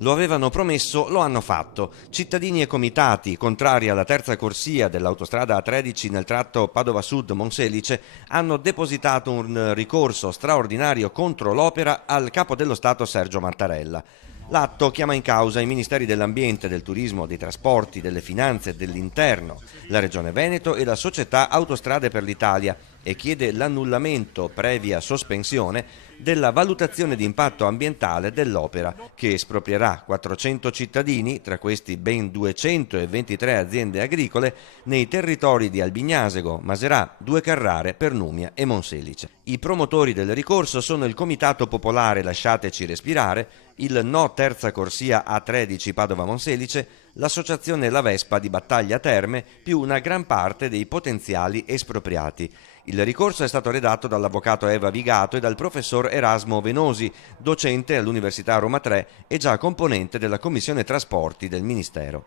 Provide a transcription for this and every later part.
Lo avevano promesso, lo hanno fatto. Cittadini e comitati, contrari alla terza corsia dell'autostrada A13 nel tratto Padova Sud-Monselice, hanno depositato un ricorso straordinario contro l'opera al Capo dello Stato Sergio Mattarella. L'atto chiama in causa i Ministeri dell'Ambiente, del Turismo, dei Trasporti, delle Finanze e dell'Interno, la Regione Veneto e la società Autostrade per l'Italia e chiede l'annullamento, previa sospensione, della valutazione di impatto ambientale dell'opera, che esproprierà 400 cittadini, tra questi ben 223 aziende agricole, nei territori di Albignasego, Maserà, Due Carrare, Pernumia e Monselice. I promotori del ricorso sono il Comitato Popolare Lasciateci Respirare, il No Terza Corsia A13 Padova Monselice, l'associazione La Vespa di Battaglia Terme, più una gran parte dei potenziali espropriati. Il ricorso è stato redatto dall'avvocato Eva Vigato e dal professor Erasmo Venosi, docente all'Università Roma 3 e già componente della Commissione Trasporti del Ministero.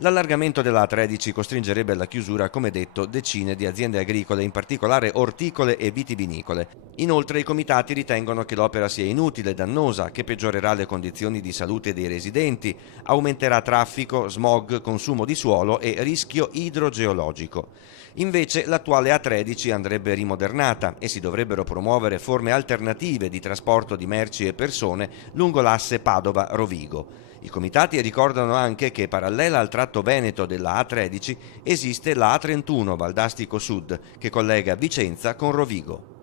L'allargamento della A13 costringerebbe alla chiusura, come detto, decine di aziende agricole, in particolare orticole e vitivinicole. Inoltre i comitati ritengono che l'opera sia inutile e dannosa, che peggiorerà le condizioni di salute dei residenti, aumenterà traffico, smog, consumo di suolo e rischio idrogeologico. Invece l'attuale A13 andrebbe rimodernata e si dovrebbero promuovere forme alternative di trasporto di merci e persone lungo l'asse Padova-Rovigo. I comitati ricordano anche che parallela al tratto veneto della A13 esiste la A31 Valdastico Sud che collega Vicenza con Rovigo.